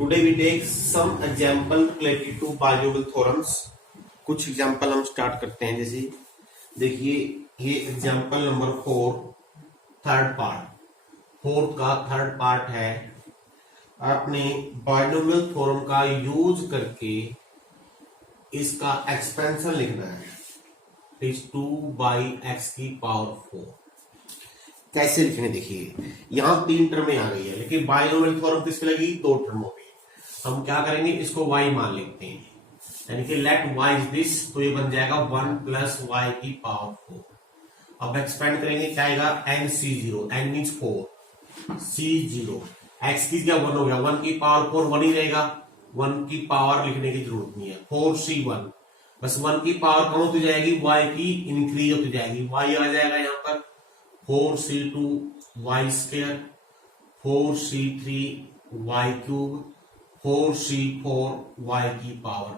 Today we take some example related to binomial theorems। कुछ example हम start करते हैं। जैसे देखिए ये example number 4 third part, fourth का थर्ड पार्ट है। आपने बाइनोमियल थ्योरम का यूज करके इसका एक्सपेंशन लिखना है, इज 2/x⁴। कैसे लिखने देखिए, यहां 3 टर्में आ गई है, लेकिन बाइनोमियल थ्योरम किस पे लगी? 2 टर्मों पे। हम क्या करेंगे, इसको y मान लेते हैं, यानी कि लेट y इज दिस, तो ये बन जाएगा 1 + y⁴। अब एक्सपेंड करेंगे, क्या आएगा? nc0, n means 4, c0 x की जगह 1 हो गया, 1⁴ 1 ही रहेगा, 1 की पावर लिखने की जरूरत नहीं है। 4c1 बस 1 की पावर कम होती जाएगी, y की इंक्रीज होती जाएगी, y आ जाएगा यहाँ पर 4c2 y², 4c3 y³ 4c4 y⁴।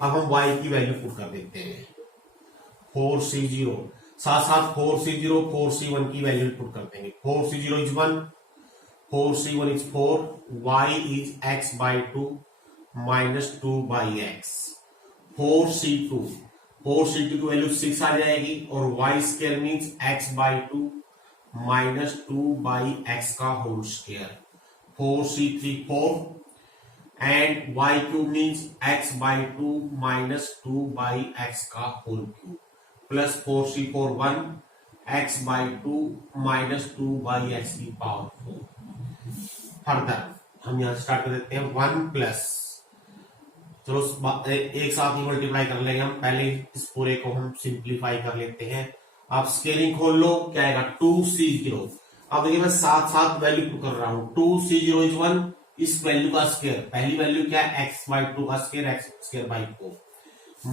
अब हम y की वैल्यू पुट कर देते हैं 4c0, साथ साथ 4c0 4c1 की वैल्यू पुट कर देंगे। 4c0 is 1, 4c1 is 4, y is x/2 - 2/x। 4c2 की वैल्यू 6 आ जाएगी और y² means x/2 - 2/x²। 4c3 4 and y³ means x/2 - 2/x³ plus 4c4 1 x/2 - 2/x⁴। Further हम यहां स्टार्ट कर देते हैं 1 प्लस, चलो एक साथ ही मल्टीप्लाई कर लेंगे हम। पहले इस पूरे को हम सिंप्लीफाई कर लेते हैं। आप स्केलिंग खोल लो, क्या आएगा? 2c0। अब देखिए मैं साथ साथ वैल्यू पुट कर रहा हूं। 2c0 इज 1, इस वैल्यू का स्क्वायर, पहली वैल्यू क्या है? x/2 का स्क्वायर, x²/4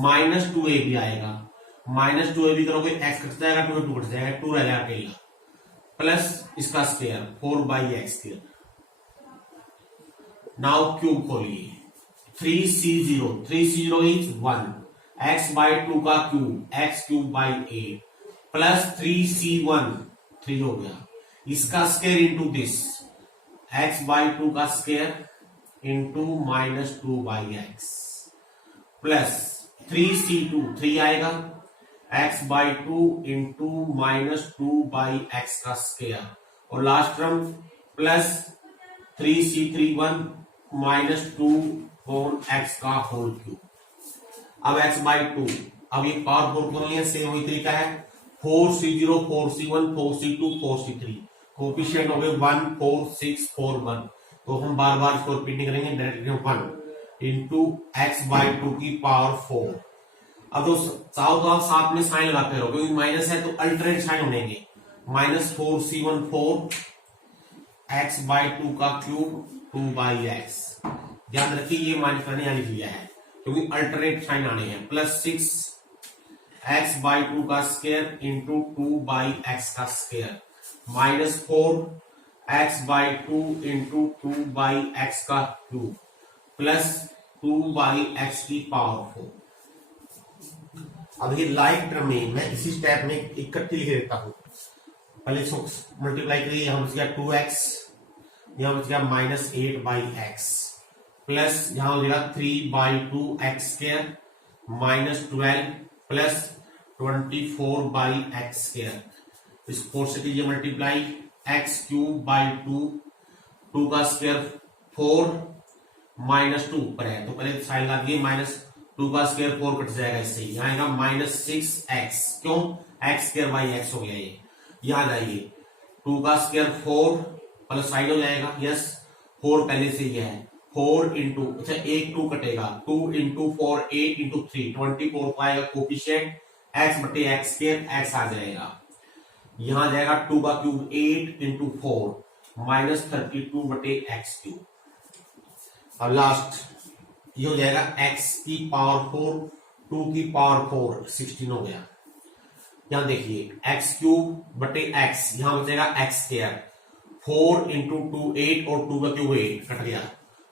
माइनस 2a भी आएगा, -2a करोगे x कट जाएगा, 2 कट जाएगा, 2 रह जाएगा अकेला, प्लस इसका स्क्वायर 4/x²। नाउ क्यूब खोलिए, 3c0 इज 1, x/2 का क्यूब x³ प्लस 3c1 3 हो गया, इसका स्क्वायर इंटू दिस x/2 का square into -2/x plus 3c2 3 आएगा, x/2 इंटू -2/x² और last term plus 3c3 1 -2/x³। अब x/2, अब ये पावर 4 को नहीं है, सेम वही तरीका है। 4c0 4c1 4c2 4c3 coefficient हो गए 1 4 6 4 1, तो हम बार बार इसको रिपीट नहीं करेंगे, डायरेक्ट 1 इंटू x/2 की पावर 4। अब तो चाहो तो आप साथ में साइन लगाते रहो, क्योंकि माइनस है तो अल्टरनेट साइन होंगे। -4c1 4 x/2 का क्यूब 2/x। ध्यान रखिए ये माइनस मैंने यहां लिख लिया है क्योंकि अल्टरनेट साइन आने हैं। प्लस 6 x/2 का square into 2/x² -4 x/2 into 2/x³ plus 2/x⁴। अब ये लाइक टर्म में मैं इसी स्टेप में इकट्ठी लिख देता हूं। पहले इसको मल्टीप्लाई करिए, यहां बच गया 2x, यहां बच गया -8/x प्लस यहां हो जाएगा 3/2x² -12 प्लस 24/x²। इस 4 से कीजिए मल्टीप्लाई, x³/2, 2 का स्क्वायर 4 -2 पर है तो पहले साइन लगा दिए, -2 का स्क्वायर 4 कट जाएगा इससे, यहाँ आएगा -6x। क्यों? x²/x हो गया ये। यहाँ जाइए 2 का स्क्वायर 4 प्लस साइन हो जाएगा, यस 4 पहले से ही है, 4 इंटू, अच्छा 1 2 कटेगा, 2 इंटू 4 8 इंटू 3 24 को आएगा कोफिशिएंट x/x² x आ जाएगा, यहां जाएगा 2 का क्यूब 8 इंटू 4 -32/x³। अब लास्ट ये हो जाएगा x की पावर 4 2 की पावर 4 16 हो गया। यहां देखिए x³/x, यहां बचेगा x², 4 इंटू 2 8 और 2 का क्यूब 8 कट गया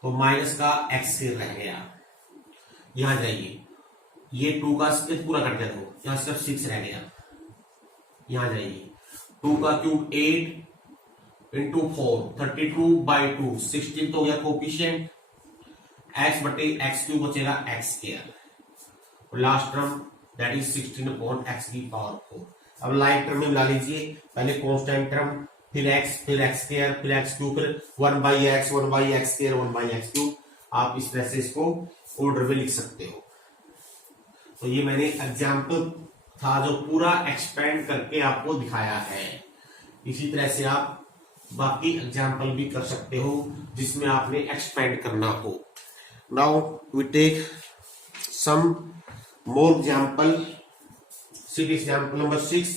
तो माइनस का x² रह गया। यहां जाइए, ये 2 का स्क्वायर पूरा कट गया तो यहां सिर्फ 6 रह गया। यहां जाइए 2 का क्यूब 8 इंटू 4, 32/2, 16 तो हो गया कोफिशिएंट, x बटे एक्स क्यूब बचेगा एक्स स्क्वायर, और last term that is 16/x⁴। अब लाइक टर्म में मिला लीजिए, पहले कांस्टेंट टर्म, फिर x, फिर x स्क्वायर, फिर x क्यूब, फिर 1/x, 1/x square, 1/x cube. आप इस तरह से इसको ऑर्डर में लिख सकते हो। तो ये मैंने एग्जाम्पल था जो पूरा एक्सपेंड करके आपको दिखाया है। इसी तरह से आप बाकी एग्जाम्पल भी कर सकते हो जिसमें आपने एक्सपेंड करना हो। Now we take some more example. See example number 6,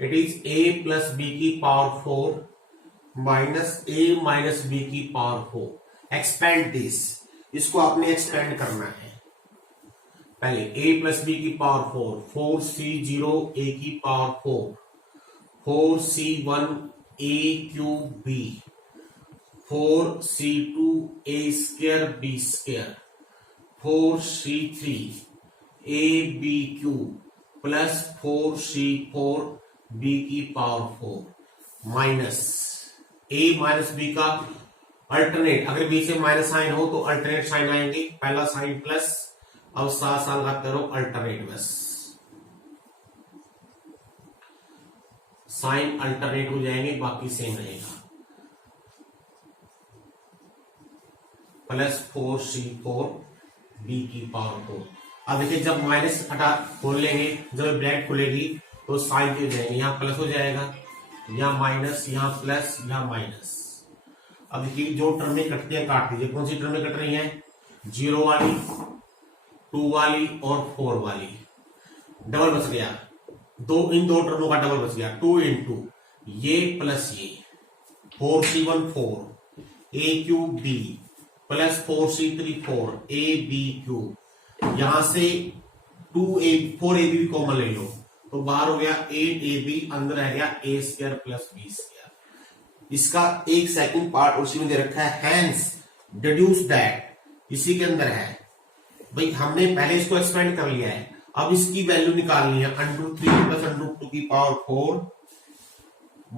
it is a plus B की power 4 minus a minus B की पावर 4। एक्सपेंड दिस, इसको आपने एक्सपेंड करना है। पहले a प्लस बी की पावर 4, 4c0 a की power 4, 4c1 a cube b, 4c2 a square b square, 4c3 a b cube plus 4c4 b की power 4 minus a minus b का alternate, अगर b से minus sign हो तो alternate sign आएंगे, पहला sign plus, अब साथ साथ लगाते रहो अल्टरनेट, बस साइन अल्टरनेट हो जाएंगे, बाकी सेम रहेगा, प्लस 4c4 b की पावर 4। अब देखिए जब माइनस हटा खोल लेंगे, जब ब्रैकेट खुलेगी तो साइन हो जाएंगे, यहाँ प्लस हो जाएगा, यहाँ माइनस, यहाँ प्लस, यहाँ माइनस। अब देखिए जो टर्में कटती हैं काट दीजिए। कौन सी टर्में कट रही हैं? 0 वाली, 2 वाली और 4 वाली। डबल बच गया, इन दो टर्मों का डबल बच गया, 2 इंटू ये प्लस ये, 4c1 4 a cube b plus 4c3 4 a b cube. यहां से 4ab भी कॉमन ले लो तो बाहर हो गया 8ab, अंदर रह गया a square plus b square. इसका एक सेकंड पार्ट उसी में दे रखा है, हैंस डिड्यूस दैट, इसी के अंदर है। भाई हमने पहले इसको एक्सपेंड कर लिया है, अब इसकी वैल्यू निकालनी है, √3 प्लस √2 की पावर 4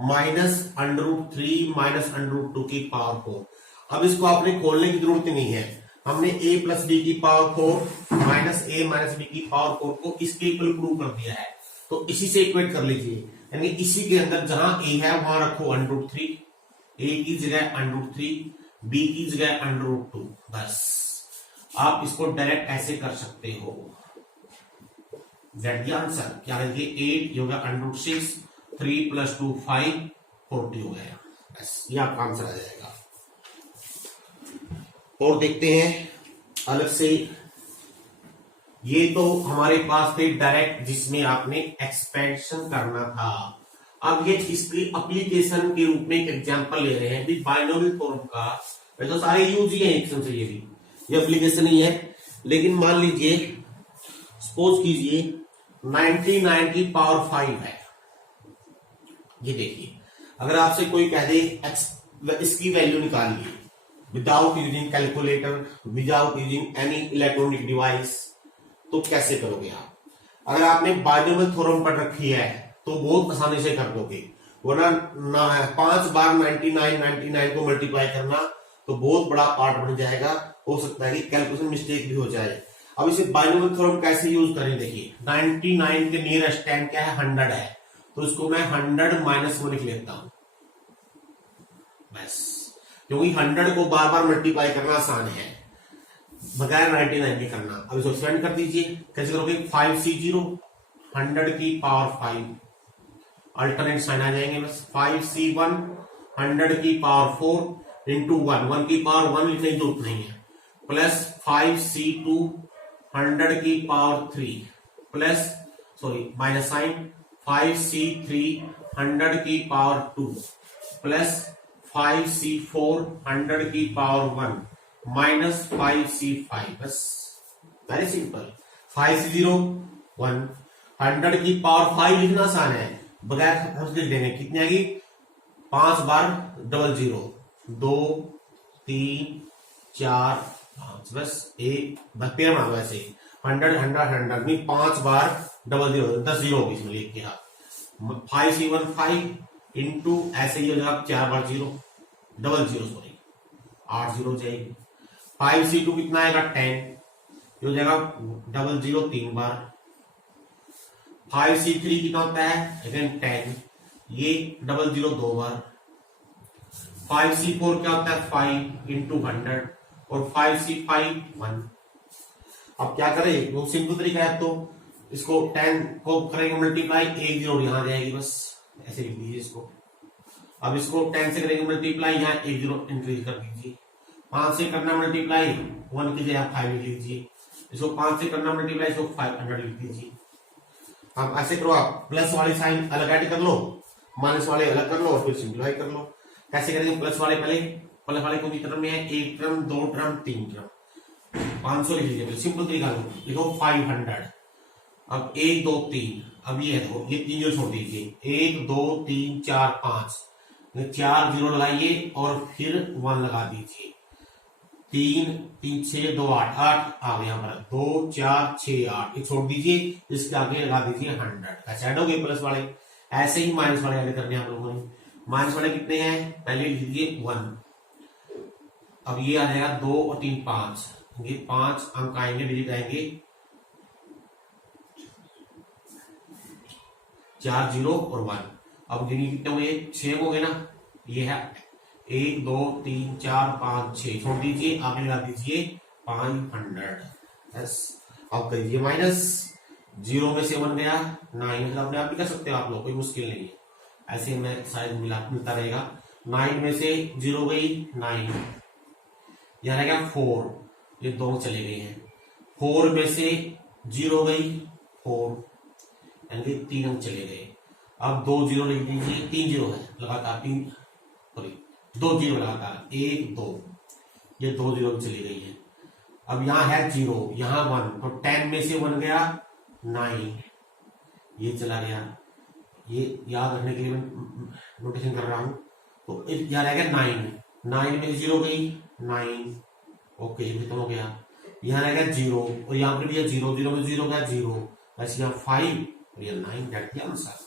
माइनस √3 माइनस √2 की पावर 4। अब इसको आपने खोलने की जरूरत नहीं है, हमने a प्लस बी की power 4 minus a minus B की पावर 4 को इसके इक्वल प्रूव कर दिया है, तो इसी से इक्वेट कर लीजिए। यानी इसी के अंदर जहां a है वहां रखो √3, a की जगह √3, b की जगह √2, बस आप इसको डायरेक्ट ऐसे कर सकते हो। दैट द आंसर क्या है? 8 होगा √6, 3 + 2 5, 40 हो गया, बस ये आपका आंसर आ जाएगा। और देखते हैं अलग से, ये तो हमारे पास थे डायरेक्ट जिसमें आपने एक्सपेंशन करना था। अब ये इसकी एप्लीकेशन के रूप में एक एग्जांपल ले रहे हैं बाइनोमियल फॉर्म का। वैसे तो सारे यूज ही है एक से, ये भी ये एप्लीकेशन ही है, लेकिन मान लीजिए सपोज कीजिए 99 की पावर 5 है। ये देखिए अगर आपसे कोई कह दे इसकी वैल्यू निकालिए without using calculator, without using any electronic device, तो कैसे करोगे आप? अगर आपने बाइनोमियल थ्योरम पढ़ रखी है तो बहुत आसानी से कर दोगे, वरना 5 बार 99 को मल्टीप्लाई करना तो बहुत बड़ा पार्ट बन जाएगा, हो सकता है कि कैलकुलेशन मिस्टेक भी हो जाए। अब इसे बाइनोमियल थ्योरम कैसे यूज करें? देखिए 99 के नियरेस्ट 10 क्या है? 100 है, तो इसको मैं 100 - 1 लिख लेता हूं, बस, क्योंकि 100 को बार बार मल्टीप्लाई करना आसान है बगैर 99 के करना। अब इसको एक्सपेंड कर दीजिए, कैसे करोगे? 5c0 100 की पावर 5, अल्टरनेट साइन आ जाएंगे, बस 5c1 100 की पावर 4 इंटू 1 की पावर 1 लिखने की जरूरत नहीं है, प्लस 5c2 100 की power 3 plus minus sign 5c3 100 की पावर 2 प्लस 5c4 100 की पावर 1 माइनस 5c5, बस वेरी सिंपल। 5c0 1 100 की पावर 5 लिखना आसान है, बगैर हम लिख देंगे, कितनी आएगी? 5 बार 00, 2 3 4 5, बस एक पेयर बना दो ऐसे, 100 100 100 नहीं, 5 बार 00, 10 जीरो होगी इसमें, लिख के आप 5c1 5 इंटू ऐसे ही हो जाएगा 4 बार 0 डबल 0 सॉरी 8 0 जाएगी। 5C2 कितना आएगा 10 हो जाएगा डबल 0 3 बार। 5C3 कितना होता है अगेन 10 ये डबल 0 2 बार। 5C4 क्या होता है 5 इंटू 100 और 5C5 1। अब क्या करें वो सिंपल तरीका है तो इसको 10 को करेंगे मल्टीप्लाई 1 0 यहां जाएगी बस ऐसे लिख दीजिए इसको। अब इसको 10 से करेंगे मल्टीप्लाई यहाँ 1 0 इंक्रीज कर दीजिए। 5 से करना मल्टीप्लाई 1 की जगह 5 लिख लीजिए। इसको 5 से करना मल्टीप्लाई इसको 500 लिख दीजिए। अब ऐसे करो आप प्लस वाली साइन अलग ऐड कर लो माइनस वाले अलग कर लो और फिर सिंप्लीफाई कर लो। कैसे करेंगे प्लस वाले पहले प्लस वाले कौन सी टर्म में है 1 टर्म 2 टर्म 3 टर्म 500 लिख लीजिए सिंपल तरीका लिखो 500। अब 1 2 3 अब ये देखो ये 3 जीरो छोड़ दीजिए 1 2 3 4 5 4 जीरो लगाइए और फिर 1 लगा दीजिए 3 3 6 2 8 8 आ गया हमारा 2 4 6 8 ये छोड़ दीजिए इसके आगे लगा दीजिए 100 ऐसे ऐड हो गए प्लस वाले। ऐसे ही माइनस वाले ऐड करने आप लोगों ने। माइनस वाले कितने हैं पहले लिख दीजिए 1। अब ये आ जाएगा 2 और 3 5 ये 5 अंक आएंगे डिजिट आएंगे 4 0 और 1। अब गिनी कितने हुए 6 हो गए ना ये है 1 2 3 4 5 6 छोड़ दीजिए आगे लगा दीजिए 500 यस। अब करिए माइनस 0 में से 1 गया 9 अपने आप भी कर सकते हो आप लोग कोई मुश्किल नहीं है ऐसे में शायद मिलता रहेगा। 9 में से 0 गई 9 यहाँ रहेगा 4 ये 2 चले गए हैं 4 में से 0 गई 4 यानी 3 अंक चले गए। अब 2 0 लिख दीजिए 3 0 है लगातार 3 सॉरी 2 0 लगातार 1 2 ये 2 0 चली गई है। अब यहाँ है 0 यहाँ 1 तो 10 में से 1 गया 9 ये चला गया ये याद रखने के लिए मैं नोटेशन कर रहा हूं तो यहाँ रहेगा 9 में से 0 गई 9 ओके खत्म हो गया। यहाँ रहेगा 0 और यहाँ पर भी 0 0 में 0 गया 0 बस यहाँ 5 और ये 9 that the answer.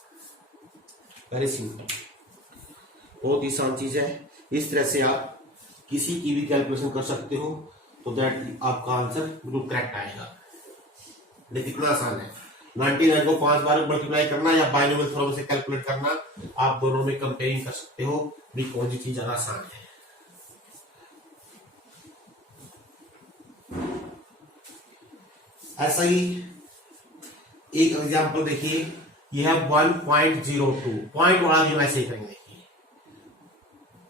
Very simple बहुत ही आसान चीज है। इस तरह से आप किसी की भी कैलकुलेशन कर सकते हो तो दैट आपका आंसर बिल्कुल करेक्ट आएगा। देखिए कितना आसान है 99 को 5 बार मल्टीप्लाई करना या बाइनोमियल थ्योरम से कैलकुलेट करना आप दोनों में कंपेयरिंग कर सकते हो भी कौन सी चीज ज्यादा आसान है। ऐसा ही एक एग्जांपल देखिए यह है 1.02 पॉइंट वाला भी वैसे ही करेंगे। देखिए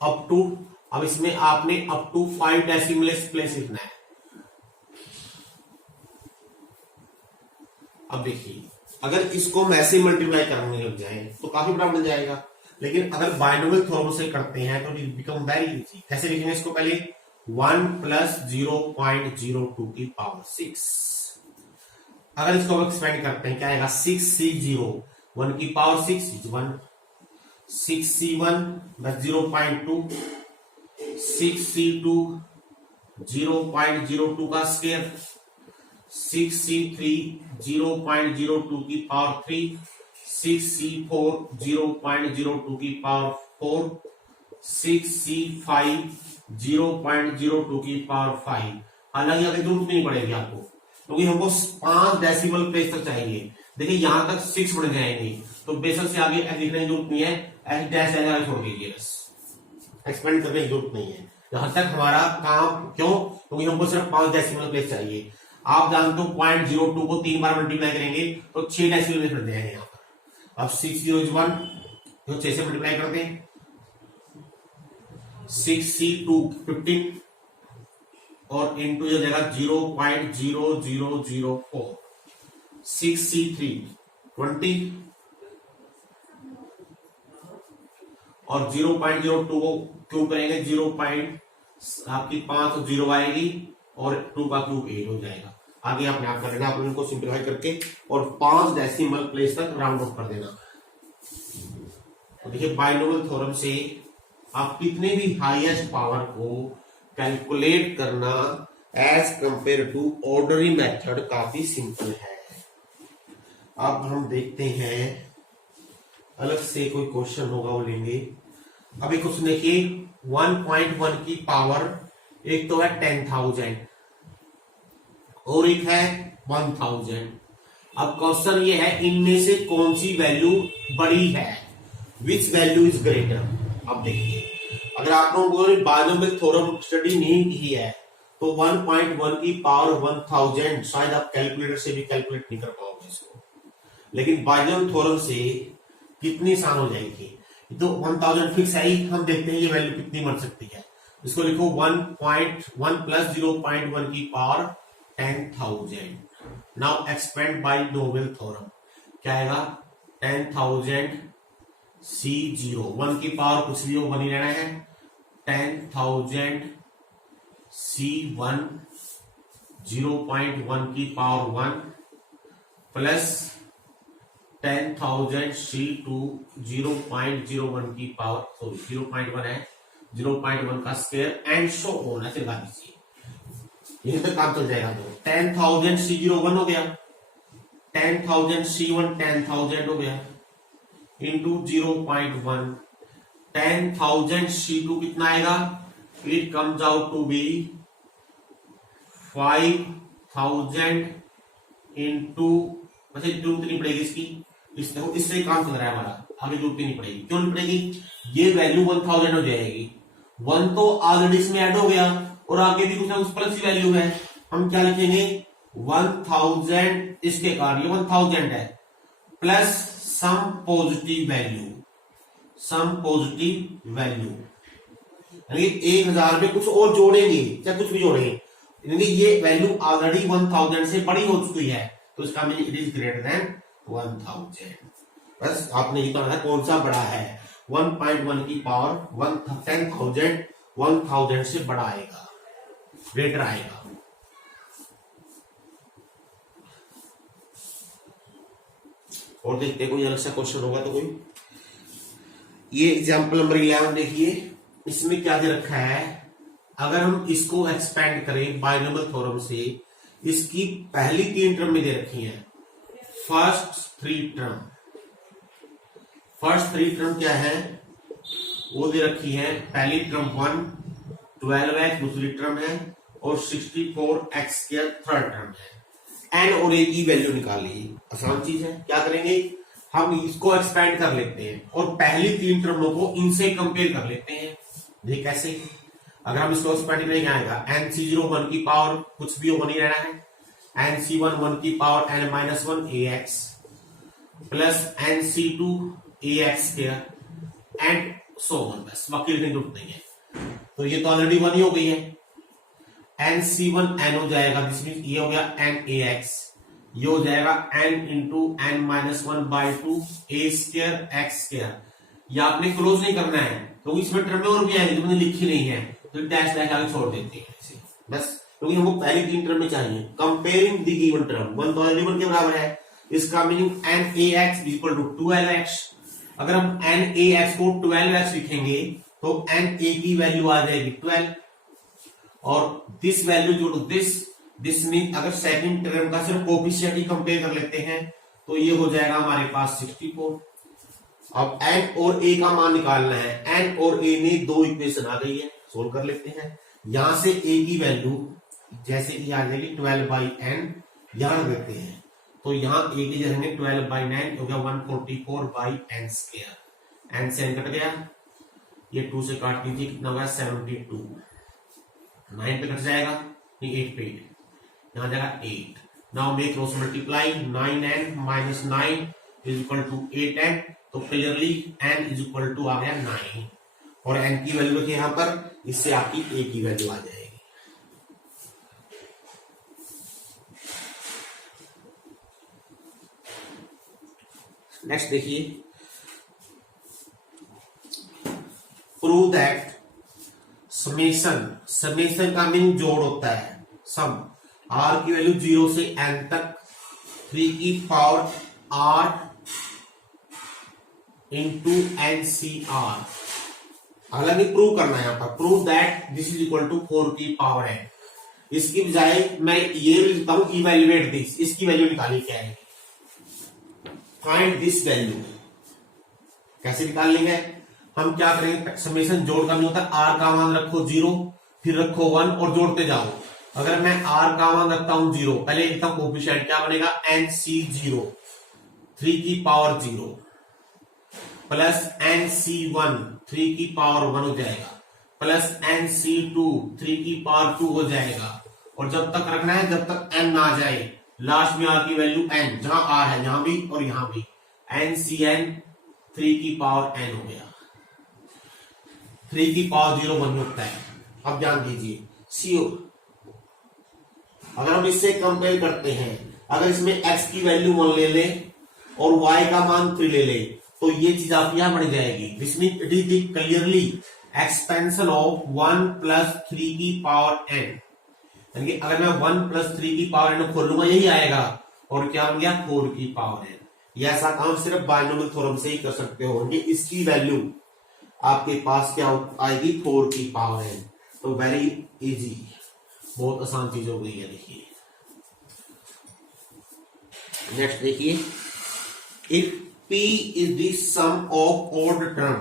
अप टू अब इसमें आपने अप टू 5 डेसिमल प्लेस लिखना है। अब देखिए अगर इसको हम ऐसे मल्टीप्लाई करने लग जाए तो काफी बड़ा बन जाएगा लेकिन अगर बाइनोमियल थ्योरम से करते हैं तो इट बिकम वेरी इजी। कैसे लिखेंगे इसको पहले 1 प्लस 0.02 की पावर 6। अगर इसको एक्सपेंड करते हैं क्या आएगा 6C0 1 की पावर 6 इज 1 6C1 बस 0.2 6C2 0.02 का स्क्वायर 6C3 0.02 की पावर 3 6C4 0.02 की पावर 4 6C5 0.02 की पावर 5। हालांकि अगर जरूरत नहीं पड़ेगी आपको क्योंकि हमको 5 डेसिमल प्लेस तक चाहिए। देखिए यहां तक 6 बढ़ जाएंगे तो बेशक से आगे लिखने की जरूरत नहीं है ऐसे डैश आगे छोड़ दीजिए बस एक्सपेंड करने की जरूरत नहीं है यहां तक हमारा काम। क्यों क्योंकि हमको सिर्फ 5 डेसिमल प्लेस चाहिए। आप जानते हो 0.02 को 3 बार मल्टीप्लाई करेंगे तो 6 डेसिमल प्लेस बढ़ जाएंगे यहाँ पर। अब 6 0 is 1 तो 6 से मल्टीप्लाई करते हैं 6C2 15 और इंटू हो जाएगा 0.0004 6C3 20 और 0.02 को क्यूब करेंगे 0. आपकी 5 तो 0 आएगी और 2 का क्यूब 8 हो जाएगा। आगे आपने आप कर लेना आप इनको सिंप्लीफाई करके और 5 डेसिमल प्लेस तक राउंड ऑफ कर देना। तो देखिए बाइनोमियल थ्योरम से आप कितने भी हाईएस्ट पावर को कैलकुलेट करना as compare to ordinary method काफी सिंपल है। अब हम देखते हैं अलग से कोई क्वेश्चन होगा वो लेंगे। अभी कुछ देखिए 1.1 की पावर एक तो है 10,000 और एक है 1000। अब क्वेश्चन ये है इनमें से कौन सी वैल्यू बड़ी है, विच वैल्यू इज ग्रेटर। अब देखिए अगर आप लोगों ने बायोमेट्रिक थ्योरम स्टडी नहीं की है तो 1.1 की पावर 1000 शायद आप कैलकुलेटर से भी कैलकुलेट नहीं कर पाओगे इसको, लेकिन बायोमेट्रिक थ्योरम से कितनी आसान हो जाएगी। तो 1000 फिक्स है ही, हम देखते हैं ये वैल्यू कितनी बन सकती है। इसको लिखो 1.1 प्लस 0.1 की power 10,000। Now expand by noble theorem क्या आएगा 10,000 C0 1 की पावर कुछ भी हो बनी रहना है 10,000 C1 0.1 की पावर 1 प्लस 10,000 C2 0.01 की पावर 0.1 है 0.1 का स्क्वायर एंड शो ऑन ऐसे लगा दीजिए, यहीं तक काम चल जाएगा। तो 10,000 C01 हो गया 10,000 C1 10,000 हो गया इंटू 0.1 10,000 C2 कितना आएगा, it comes out to be 5,000 into वैसे जरूरत नहीं पड़ेगी इसकी, इससे काम चल रहा है हमारा, आगे जरूरत नहीं पड़ेगी। क्यों नहीं पड़ेगी, ये वैल्यू 1000 हो जाएगी, 1 तो ऑलरेडी इसमें ऐड हो गया और आगे भी कुछ ना कुछ प्लस की वैल्यू है, हम क्या लिखेंगे 1000 इसके कारण ये 1000 है प्लस सम पॉजिटिव वैल्यू यानी 1000 में कुछ और जोड़ेंगे चाहे कुछ भी जोड़ेंगे, यानी ये वैल्यू ऑलरेडी 1000 से बड़ी हो चुकी है तो इसका meaning it is greater than 1000। बस आपने ये कहना है कौन सा बड़ा है 1.1 की पावर 10,000 से बड़ा आएगा, ग्रेटर आएगा। और देखते हैं कोई अलग सा क्वेश्चन होगा तो कोई। ये एग्जांपल नंबर 11 देखिए, इसमें क्या दे रखा है, अगर हम इसको एक्सपेंड करें बायनोमियल थ्योरम से, इसकी पहली 3 टर्म में दे रखी है, फर्स्ट 3 टर्म क्या है वो दे रखी है, पहली टर्म 1 12x दूसरी टर्म है और 64x थर्ड टर्म है, एन और ए की वैल्यू निकालिए। आसान चीज है, क्या करेंगे हम इसको एक्सपेंड कर लेते हैं और पहली 3 टर्मों को इनसे कंपेयर कर लेते हैं। देखिए कैसे, अगर हम इसको एक्सपेंड करेंगे क्या आएगा NC0 1 की पावर कुछ भी बनी रहना है NC1 1 की power n-1 ax plus NC2 ax square and so on, बस बाकी लिखने की जरूरत नहीं है। तो ये तो ऑलरेडी 1 ही हो गई है, NC1 n हो जाएगा, जिसमें ये हो गया nax, ये हो जाएगा n into n-1/2 a square x square. ये आपने क्लोज नहीं करना है क्योंकि इसमें टर्म और भी आएगी जो मैंने लिखी नहीं है तो डैश डैश आगे छोड़ देते हैं इसे, बस क्योंकि हमको पहली 3 टर्म में चाहिए। कंपेयरिंग द गिवन टर्म 1 तो ऑलरेडी 1 के बराबर है, इसका meaning nax equal to 12x। अगर हम nax को 12x लिखेंगे तो na की वैल्यू आ जाएगी 12 और दिस वैल्यू जो टू दिस मीन अगर सेकंड टर्म का सिर्फ कोफिशिएंट ही कंपेयर कर लेते हैं तो ये हो जाएगा हमारे पास 64। अब n और a का मान निकालना है, n और a में 2 इक्वेशन आ गई है, सोल्व कर लेते हैं। यहां से a की वैल्यू जैसे कि आ जाएगी 12/n, यहां रख देते हैं तो यहां a की जगह 12/9 हो गया 144/n स्क्वायर, n से n कट गया, ये 2 से काट दीजिए कितना होगा 72, 9 पे कट जाएगा नहीं 8 पे 8, यहां जाएगा 8। Now make cross multiply 9n minus 9 is equal to 8n, तो clearly n is equal to आ गया 9 और n की वैल्यू रखिए यहां पर, इससे आपकी a की वैल्यू आ जाएगी। नेक्स्ट देखिए, प्रूव दैट समेशन का मीन जोड़ होता है, सम r की वैल्यू 0 से n तक 3 की पावर r इंटू NCR। हालांकि प्रूव करना है यहां पर, prove that this is equal to 4 की पावर n। इसकी बजाय मैं ये लिखता हूं इवेल्युएट दिस, इसकी वैल्यू निकाली क्या है, फाइंड दिस वैल्यू, कैसे निकाल लेंगे? हम क्या करेंगे, समेशन जोड़ का नहीं होता, आर का मान रखो 0, फिर रखो 1 और जोड़ते जाओ। अगर मैं आर का मान रखता हूं 0, पहले लिखता हूं कोफिशिएंट, क्या बनेगा, NC0 3 की पावर 0 प्लस NC1 3 की पावर 1 हो जाएगा, प्लस NC2 3 की पावर 2 हो जाएगा। और जब तक रखना है जब तक n ना आ जाए, लास्ट में r की वैल्यू n, जहां r है यहां भी और यहां भी, NCN 3 की पावर n हो गया, 3 की पावर 0 1 होता है। अब ध्यान दीजिए, CO अगर हम इससे कंपेयर करते हैं, अगर इसमें x की वैल्यू 1 ले ले और y का मान 3 ले ले, तो ये चीज आपकी यहां बन जाएगी। This mean it is the clearly expansion of 1 plus 3 की पावर n, यानी कि अगर मैं 1 प्लस 3 की पावर n खोल लूंगा यही आएगा, और क्या बन गया 4 की पावर n। ये ऐसा काम सिर्फ बायनोमियल थ्योरम से ही कर सकते हो। इसकी वैल्यू आपके पास क्या आएगी, 4 की पावर n। तो वेरी इजी, बहुत आसान चीज हो गई है। देखिए नेक्स्ट देखिए, if p is the sum of odd term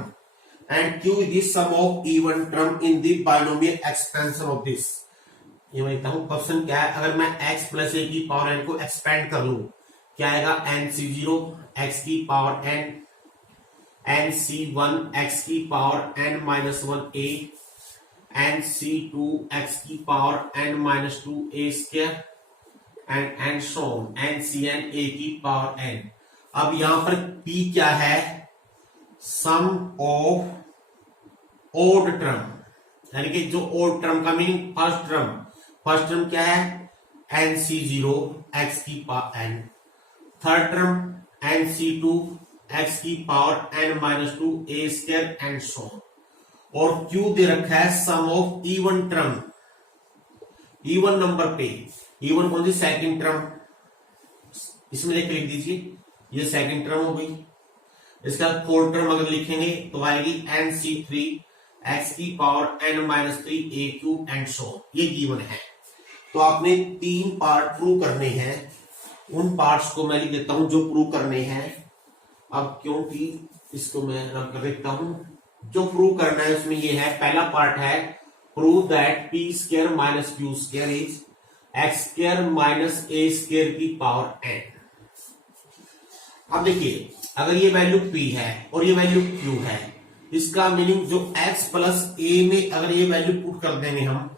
and q is the sum of even term in the binomial expansion of this। ये मैं लिखता हूं, क्वेश्चन क्या है, अगर मैं x प्लस a की पावर n को एक्सपेंड कर लूं, क्या आएगा, NC0 x की पावर n, NC1 x की power n minus 1a, NC2 x की power n minus 2a square and so on, NCN a की पावर n। अब यहां पर p क्या है, सम ऑफ ओड टर्म, यानी कि जो ओड टर्म का मीनिंग फर्स्ट टर्म क्या है, NC0 x की power n, third term NC2 x की power n minus 2a square and so on. और Q दे रखा है sum of even term, even number पे, इवन कौन सी, सेकंड टर्म, इसमें लिख दीजिए, ये सेकंड टर्म हो गई। इसका फोर्थ टर्म अगर लिखेंगे तो आएगी NC3 x की power n minus 3a cube and so, ये गिवन है। तो आपने 3 पार्ट प्रूव करने हैं, उन पार्ट्स को मैं लिख देता हूं जो प्रूव करने हैं। अब क्योंकि इसको मैं रब कर देता हूं, जो प्रूव करना है उसमें ये है, पहला पार्ट है prove that p square minus q square is x square minus a square की पावर n। अब देखिए, अगर ये वैल्यू p है और ये वैल्यू q है, इसका मीनिंग जो x प्लस a में अगर ये वैल्यू पुट कर देंगे हम,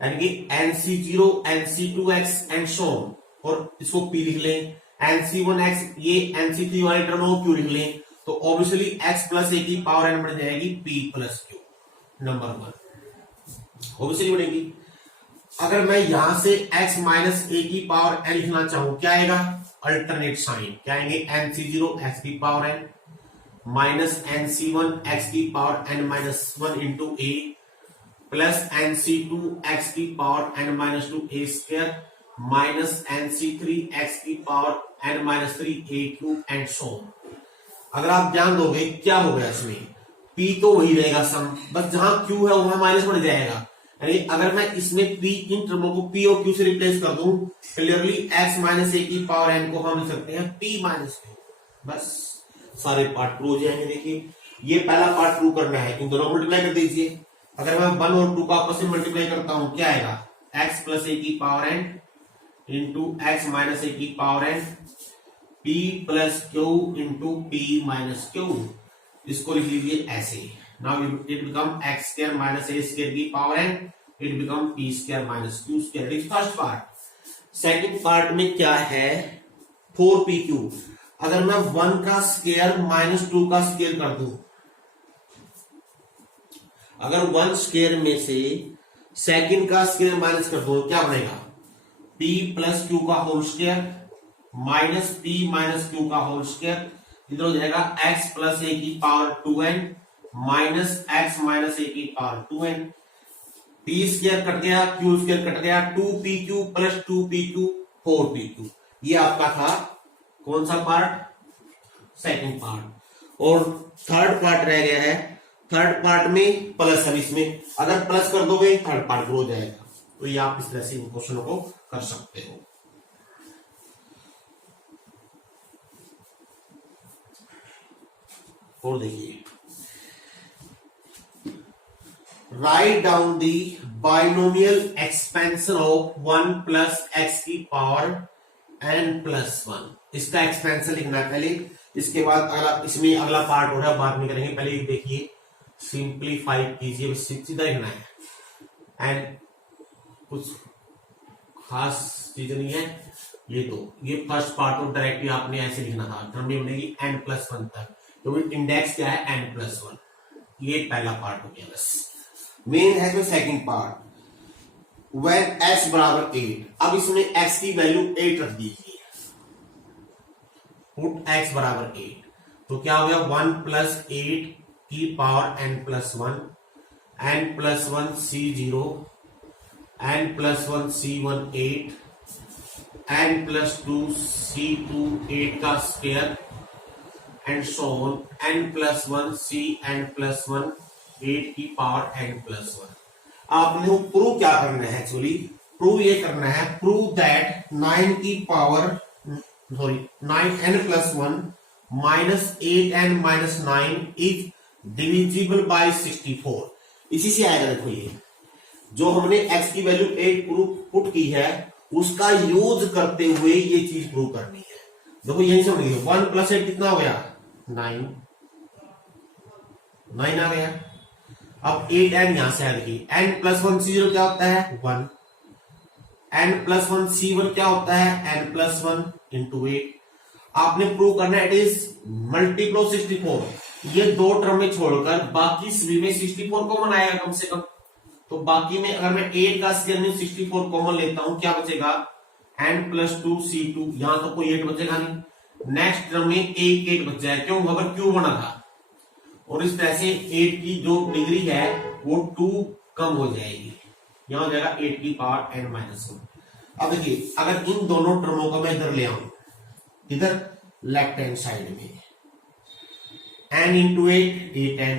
यानी कि NC0 NC2x and so on, और इसको p लिख लें, NC1x ये NC3 वाली टर्म को q लिख लें, तो ऑब्वियसली x प्लस a की पावर n बन जाएगी p plus q, number 1 obviously बनेगी। अगर मैं यहां से x माइनस a की पावर n लिखना चाहूं, क्या आएगा, अल्टरनेट साइन, क्या आएंगे, NC0 x की power n minus NC1 x की power n minus 1 into a plus NC2 x की power n minus 2a square minus NC3 x की power n minus 3a cube and so. अगर आप ध्यान दोगे क्या हो गया, इसमें p तो वही रहेगा सम, बस जहां q है वहां माइनस बन जाएगा। यानी अगर मैं इसमें p, इन टर्मों को p और q से रिप्लेस कर दूं, क्लियरली x माइनस a की पावर n को हम लिख सकते हैं p माइनस q, बस सारे पार्ट प्रूव हो जाएंगे। देखिए ये पहला पार्ट प्रूव करना है, इन दोनों मल्टीप्लाई कर दीजिए। अगर मैं 1 और 2 का आपस में मल्टीप्लाई करता हूं, क्या आएगा, x प्लस a की power n into x minus a की power n, p plus q into p minus q। इसको लिख लीजिए ऐसे, now it become x square minus a square की power n, it become p square minus q square. Is first part. Second part में क्या है, 4pq। अगर मैं 1 का स्क्वायर माइनस 2 का स्क्वायर कर दूं, अगर 1 स्क्वायर में से सेकंड का स्क्वायर माइनस कर दो, क्या बनेगा, p प्लस q का whole square minus p minus q का होल स्क्वायर, इधर हो जाएगा x प्लस a की power 2n minus x minus a की power 2n, p square cut गया, q स्क्वायर कट गया, 2pq प्लस 2pq 4pq। ये आपका था कौन सा पार्ट, सेकंड पार्ट। और थर्ड पार्ट रह गया है, थर्ड पार्ट में प्लस है, इसमें अगर प्लस कर दोगे थर्ड पार्ट हो जाएगा। तो ये आप इस तरह से इन क्वेश्चनों को कर सकते हो। और देखिए, write down the binomial expansion of 1 plus x की पावर n प्लस 1। इसका एक्सपेंशन लिखना है पहले, इसके बाद अगला, इसमें अगला पार्ट हो रहा है बाद में करेंगे। पहले देखिए सिंप्लीफाई कीजिए, सीधा लिखना है एंड कुछ खास चीज नहीं है ये। तो ये फर्स्ट पार्ट और डायरेक्टली आपने ऐसे लिखना था, टर्म में बनेगी n प्लस 1 तक, तो इंडेक्स क्या है n प्लस 1। ये पहला पार्ट हो गया। बस मेन है जो सेकंड पार्ट, when x बराबर 8। अब इसमें x की वैल्यू 8 रख दीजिए, पुट x बराबर 8, तो क्या हो गया 1 प्लस 8 की power n plus 1, n plus 1 c0, n plus 1 c1 8, n plus 2 c2 8 का square and so on, n plus 1 c n plus 1 8 की पावर n प्लस 1। आपने प्रूव क्या करना है, एक्चुअली प्रूव ये करना है, प्रूव दैट 9 की power 9n plus 1 minus 8n minus 9 is divisible by 64। इसी से आएगा। देखो ये जो हमने x की वैल्यू 8 प्रूव पुट की है, उसका यूज करते हुए ये चीज प्रूव करनी है। देखो यही समझिए, 1 प्लस 8 कितना हो गया 9 आ गया। अब 8n यहां से आ गई, n प्लस 1 c0 क्या होता है 1, n प्लस 1 c1 क्या होता है n प्लस 1 इंटू 8। आपने प्रूव करना है इट इज मल्टीप्लो 64। ये दो टर्म में छोड़कर बाकी सभी में 64 कॉमन आएगा कम से कम। तो बाकी में अगर मैं 8 का स्क्वायर में 64 कॉमन लेता हूं, क्या बचेगा n प्लस 2 c2, यहां तो कोई 8 बचेगा नहीं। नेक्स्ट टर्म में एक 8 बच जाएगा, क्यों वहां पर क्यू बना था, और इस तरह से 8 की जो डिग्री है वो 2 कम हो जाएगी, यहां हो जाएगा 8 की पावर n माइनस 1। अब देखिए अगर इन दोनों टर्मों को मैं इधर ले आऊं, इधर लेफ्ट हैंड साइड में n इंटू 8n,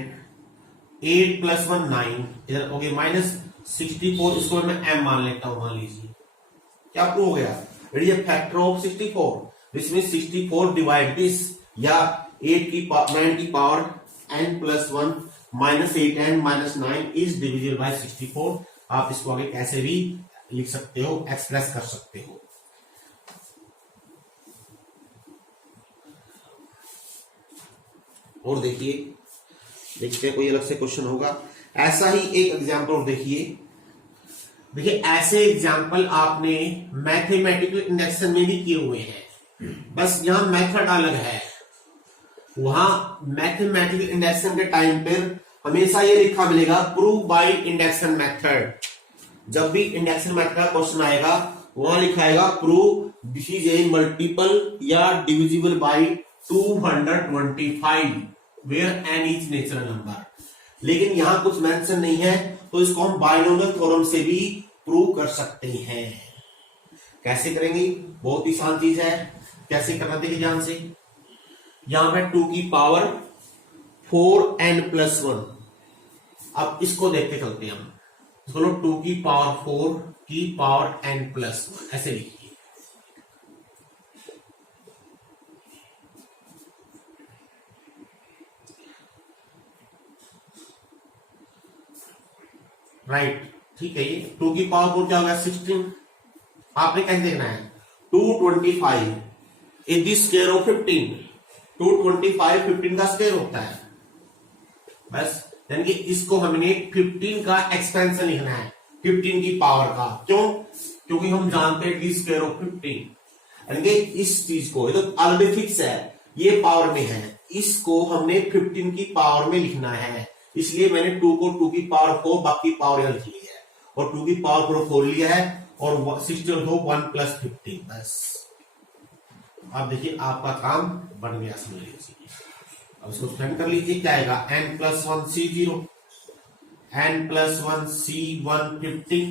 8 प्लस 1 9, इधर हो गया माइनस 64, इसको मैं m मान लेता हूं। मान लीजिए क्या प्रूव हो गया, it is a factor of 64, this means 64 divide this, या 8 की 9 की power n plus 1 minus 8n minus 9 is divisible by 64। आप इसको आगे कैसे भी लिख सकते हो, एक्सप्रेस कर सकते हो। और देखिए, देखते हैं कोई अलग से क्वेश्चन होगा। ऐसा ही एक एग्जांपल और देखिए ऐसे एग्जांपल आपने मैथमेटिकल इंडक्शन में भी किए हुए हैं, बस यहां मेथड अलग है। वहां मैथमेटिकल इंडक्शन के टाइम पर हमेशा ये लिखा मिलेगा प्रूव बाय इंडक्शन मेथड। जब भी इंडक्शन मेथड का क्वेश्चन आएगा वहां लिखाएगा prove this is a multiple या divisible by 225 where n is natural number. लेकिन यहां कुछ मेंशन नहीं है, तो इसको हम बाइनोमियल थ्योरम से भी प्रूव कर सकते हैं। कैसे करेंगे, बहुत ही आसान चीज है। कैसे करना देखिए ध्यान से, यहां पे 2 की पावर 4n प्लस 1। अब इसको देखते चलते हैं हम, चलो 2 की पावर 4 की पावर n प्लस 1 ऐसे लिखिए। राइट, ठीक है। ये 2 की पावर 4 क्या होगा 16। आपने कैसे देखना है 225 इज द स्क्वायर ऑफ 15। 225 15 का स्क्वायर होता है। बस यानी कि इसको हमने 15 का एक्सपेंशन लिखना है, 15 की पावर का। क्यों, क्योंकि हम जानते हैं कि स्क्वायर ऑफ 15, यानी कि इस चीज को, ये तो ऑलरेडी फिक्स है, ये पावर में है, इसको हमने 15 की पावर में लिखना है। इसलिए मैंने 2 को 2 की पावर 4 बाकी पावर यहां लिख ली है, और 2 की पावर 4 लिया है, और 16 को 1 प्लस 15। बस अब देखिए आपका काम बन गया, समझ लीजिए। अब इसको स्टैंड कर लीजिए, क्या आएगा n plus 1 c0, n plus 1 c1 15,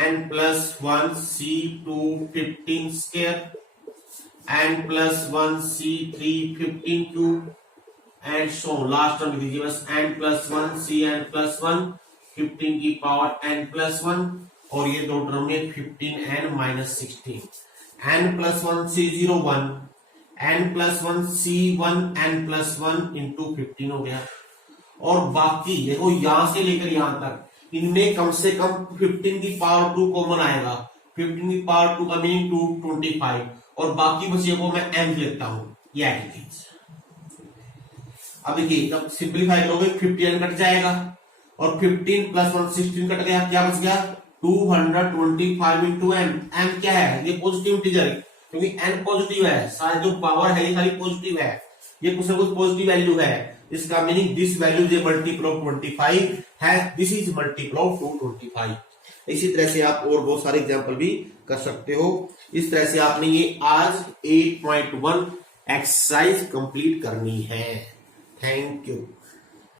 n plus 1 c2 15 square, n plus 1 c3 15 cube, and so last term दीजिए बस n प्लस 1 cn प्लस 1 15 की पावर n प्लस 1, और ये दो टर्म में 15n minus 16, n plus 1 c0 1, n+1 C1 n+1 into 15 हो गया। और बाकी देखो यहां से लेकर यहां तक इनमें कम से कम 15 की पावर 2 कॉमन आएगा। 15 की पावर 2 का मीनिंग 225 और बाकी बचे को मैं m लेता हूं। ये चीज अब देखिए जब सिंप्लीफाई करोगे 15 कट जाएगा और 15 + 1 16 कट गया, क्या बच गया 225 इंटू m। m क्या है, ये पॉजिटिव इंटीजर है क्योंकि n पॉजिटिव है, सारी जो पावर है ये सारी पॉजिटिव है, ये कुछ ना कुछ पॉजिटिव वैल्यू है। इसका meaning this value is multiple of 25 है, दिस इज मल्टीपल ऑफ 225। इसी तरह से आप और बहुत सारे एग्जांपल भी कर सकते हो। इस तरह से आपने ये आज 8.1 एक्सरसाइज कंप्लीट करनी है। Thank you.